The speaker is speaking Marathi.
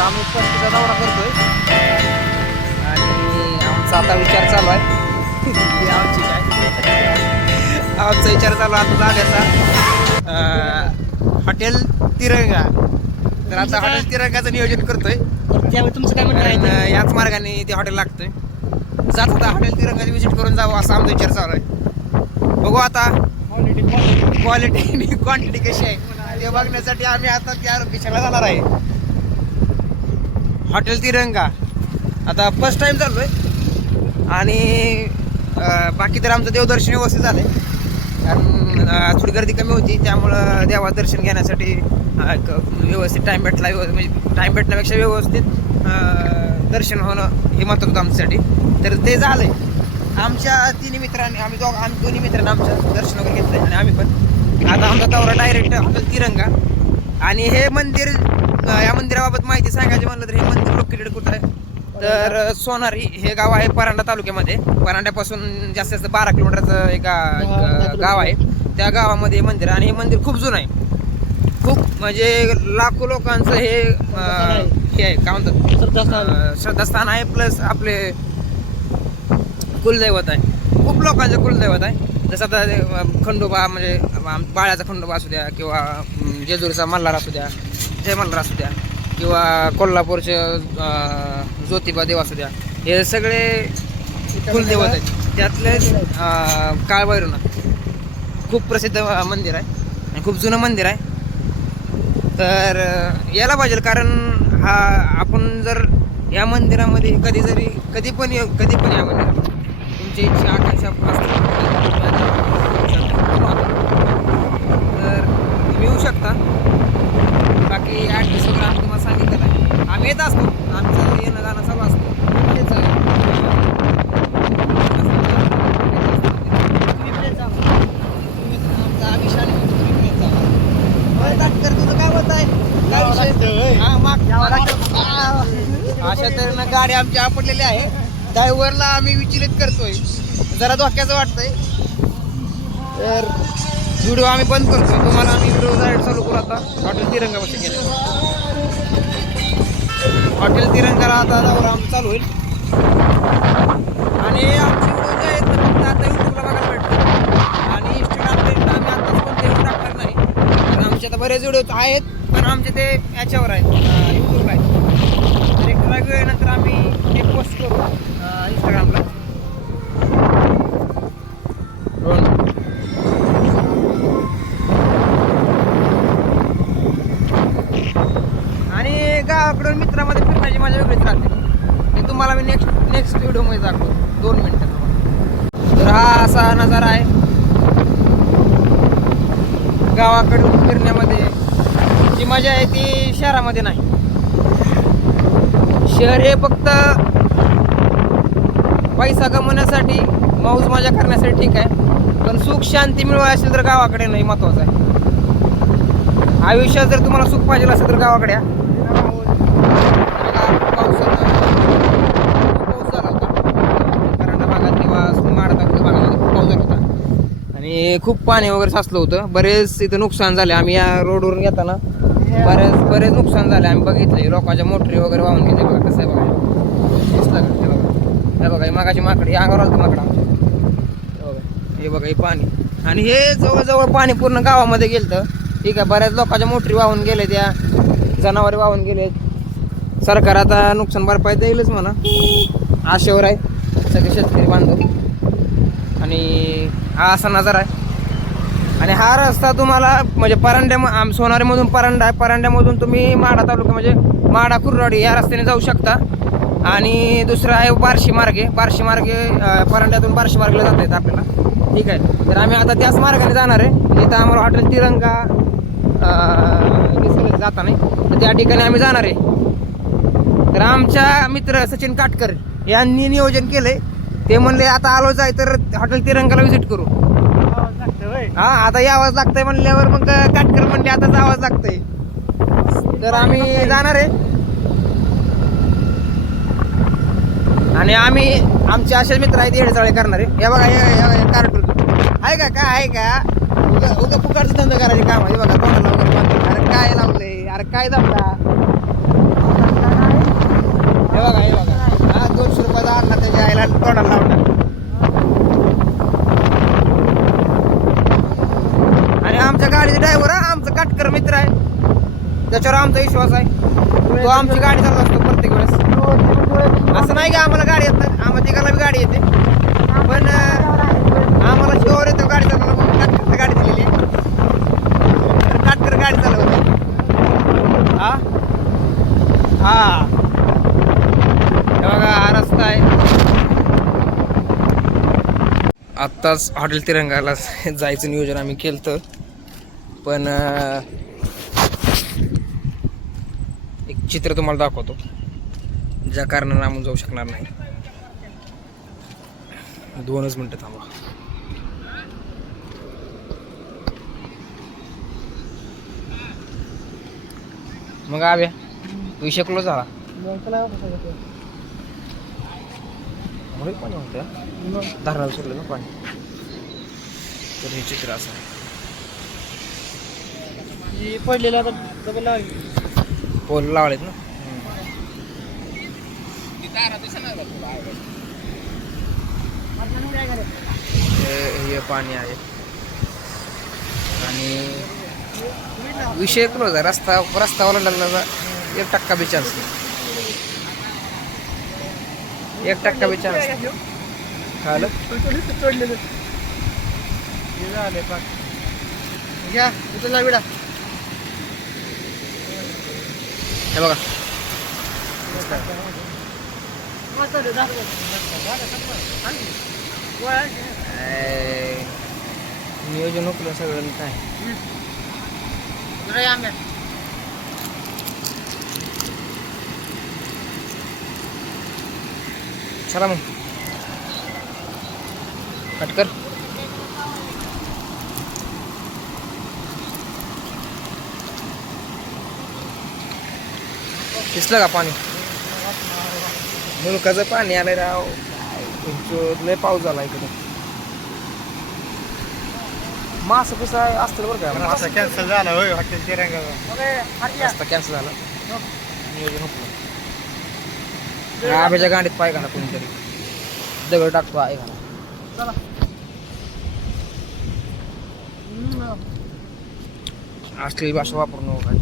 आता आम्ही पस्तीचा दौरा करतोय आणि आमचा आता विचार चालू आहे आमची काय आमचा विचार चालू आता जाण्याचा हॉटेल तिरंगा. तर आता हॉटेल तिरंगाचं नियोजन करतोय. त्यावेळी तुमचं काय म्हणणं कारण आहे? याच मार्गाने ते हॉटेल लागतंय. जात होता हॉटेल तिरंगाची विजिट करून जावं असा आमचा विचार चालू आहे. बघू आता क्वालिटी आणि क्वांटिटी कशी आहे ते बघण्यासाठी आम्ही आता त्या लोकेशनला जाणार आहे. हॉटेल तिरंगा आता फर्स्ट टाइम चाललोय आणि बाकी तर आमचं देवदर्शन व्यवस्थित झालंय. कारण थोडी गर्दी कमी होती त्यामुळं देवा दर्शन घेण्यासाठी व्यवस्थित टाईम भेटला. म्हणजे टाईम भेटण्यापेक्षा व्यवस्थित दर्शन होणं हे महत्त्वाचं होतं आमच्यासाठी. तर ते झालंय. आमच्या तिन्ही मित्रांनी आम्ही दोन्ही मित्रांनी आमचं दर्शन वगैरे घेतलंय आणि आम्ही पण आता आमचा दौरा डायरेक्ट हॉटेल तिरंगा. आणि हे मंदिर या मंदिराबाबत माहिती सांगायची म्हणलं तर हे मंदिर लोकेटेड कुठं आहे तर सोनारी हे गाव आहे परांडा तालुक्यामध्ये. परांड्यापासून जास्तीत जास्त 12 किलोमीटरचं एक गाव आहे. त्या गावामध्ये हे मंदिर आणि हे मंदिर खूप जुनं आहे. खूप म्हणजे लाखो लोकांचं हे आहे काय म्हणतात श्रद्धास्थान आहे. प्लस आपले कुलदैवत आहे. खूप लोकांचं कुलदैवत आहे. जसं आता खंडोबा म्हणजे बाळ्याचा खंडोबा असू द्या किंवा जेजुरीचा मल्हार असू द्या जय मल्हार असू द्या किंवा कोल्हापूरचे ज्योतिबा देव असू द्या हे सगळे कुलदैवत आहेत. त्यातले काळभैरवनाथ खूप प्रसिद्ध मंदिर आहे आणि खूप जुनं मंदिर आहे. तर यायला पाहिजे कारण हा आपण जर या मंदिरामध्ये कधी पण या मंदिरामध्ये तुमची इच्छा आकांक्षा तर तुम्ही येऊ शकता. बाकी ॲड्रेस वगैरे आम्ही तुम्हाला सांगितलेलं आहे. आम्ही येत असतो आमचं येणं जाणं चालू असतं. तेच आमचा अभिषाने तुझं काय होत आहे अशा तऱ्हेनं गाडी आमची आपटलेली आहे. ड्रायव्हरला आम्ही विचलित करतोय जरा धोक्याचं वाटतंय. तर व्हिडिओ आम्ही बंद करतोय. तुम्हाला आम्ही व्हिडिओ डायरेक्ट चालू करू आता हॉटेल तिरंगापाशी गेले. हॉटेल तिरंगाला आता दौरा आमचा चालू होईल आणि आमचे व्हिडिओ जे आहेत फक्त आता यूट्यूबला बघायला भेटतात आणि इंस्टाग्रामला आम्ही आताच कोणते व्हिडिओ टाकणार नाही. पण आमचे आता बरेच व्हिडिओ आहेत पण आमचे ते याच्यावर आहेत यूट्यूबला आहेत. तर एक ठराविक वेळेनंतर आम्ही ते पोस्ट करू इंस्टाग्रामला. आणि गावाकडून मित्रामध्ये फिरण्याची माझ्या वेगळीच राहते. ते तुम्हाला मी नेक्स्ट व्हिडिओमध्ये दाखवतो 2 मिनिटात. तर हा असा नजारा आहे गावाकडून फिरण्यामध्ये. जी मजा आहे ती शहरामध्ये नाही. शहर हे फक्त पैसा कमवण्यासाठी मौज मजा करण्यासाठी ठीक आहे पण सुख शांती मिळवायची असेल तर गावाकडे नाही महत्त्वाचं आहे. आयुष्यात जर तुम्हाला सुख पाहिजे असेल तर गावाकडे या. पाऊस झाला होता परांडा भागात किंवा माड तालुका भागामध्ये खूप पाऊस झाला होता आणि खूप पाणी वगैरे साचलं होतं. बरेच इथं नुकसान झाले. आम्ही या रोडवरून येताना बरेच नुकसान झाले आम्ही बघितले. लोकांच्या मोटरी वगैरे वाहून गेले. बघा कसं आहे बघा दिसलं का हे बघा हे मागाची माकडे या अंगावर आलं माकडं आमच्या. हे बघा हे पाणी आणि हे जवळजवळ पाणी पूर्ण गावामध्ये गेलं. ठीक आहे बऱ्याच लोकांच्या मोटरी वाहून गेले त्या जनावरे वाहून गेले. सरकार आता नुकसान भरपाई देईलच म्हणा आशेवर आहे सगळे शेतकरी बांधव. आणि हा असा नजारा आहे आणि हा रस्ता तुम्हाला म्हणजे सोनारीमधून परांड्यामधून तुम्ही माडा तालुका म्हणजे माडा कुर्राडी या रस्त्याने जाऊ शकता. आणि दुसरा आहे बार्शी मार्गे परांड्यातून बार्शी मार्गेला जाता येतं आपल्याला. ठीक आहे तर आम्ही आता त्याच मार्गाने जाणार आहे. इथं आम्हाला हॉटेल तिरंगा जाता नाही तर त्या ठिकाणी आम्ही जाणार आहे. तर आमच्या मित्र सचिन काटकर यांनी नियोजन केलंय. ते म्हणले आता आलो जाय तर हॉटेल तिरंगाला व्हिजिट करू. हा आता यावंच लागतंय म्हणल्यावर मग काटकर म्हणले आता जावंच लागतंय. तर आम्ही जाणार आहे आणि आम्ही आमचे असेच मित्र आहेत येडचाळे करणारे. हे बघा हे कार्टून आहे का काय आहे का उगा फुकाटचं धंदा करायचे काम आहे. बघा तोंडाला वगैरे अरे काय लावलंय अरे काय दाबला त्याच्यावर आमचा विश्वास आहे. तो आमची गाडी चालवत असतो प्रत्येक वेळेस. असं नाही की आम्हाला गाडी येत नाही, आम्हाला तिघाला बी गाडी येते, पण आम्हाला शिवार येतो गाडी चालवायला म्हणून काटकर गाडी दिलेली आहे. काटकर गाडी चालवते. हा हा हे बघा हा रस्ता आहे. आत्ताच हॉटेल तिरंगाला जायचं नियोजन आम्ही केलं, पण एक चित्र तुम्हाला दाखवतो ज्या कारणाने आम्ही जाऊ शकणार नाही. 2च मिनटं थांबा. मग आव्या विषय क्लोज झाला. पाणी होतं धरणाला सुटलं ना पाणी. तर हे चित्र असं पडलेला पोल लावलेत ना. हे पाणी आहे आणि विषय क्लोज आहे. रस्ता ओलांडला 1% बी चान्स नाही. 1% बी चान्स नाही. झालं चढलेलं घ्या इथं विडा. हे बघा नियोजन होतं सगळं काय. चला मग कट कर. दिसलं का पाणी? मुलकाचं पाणी आलंय राव. लय पाऊस झाला इकडे. मास कसं असतं बरं का. मासा कॅन्सल झाला होय हॉटेल तिरंगा. रस्ता कॅन्सल झाला. नियोजन होतं. आब्याच्या गाडीत पाय घाला कोणीतरी. दगड टाकतो आहे घाला. असलेली भाषा वापरू नको काय.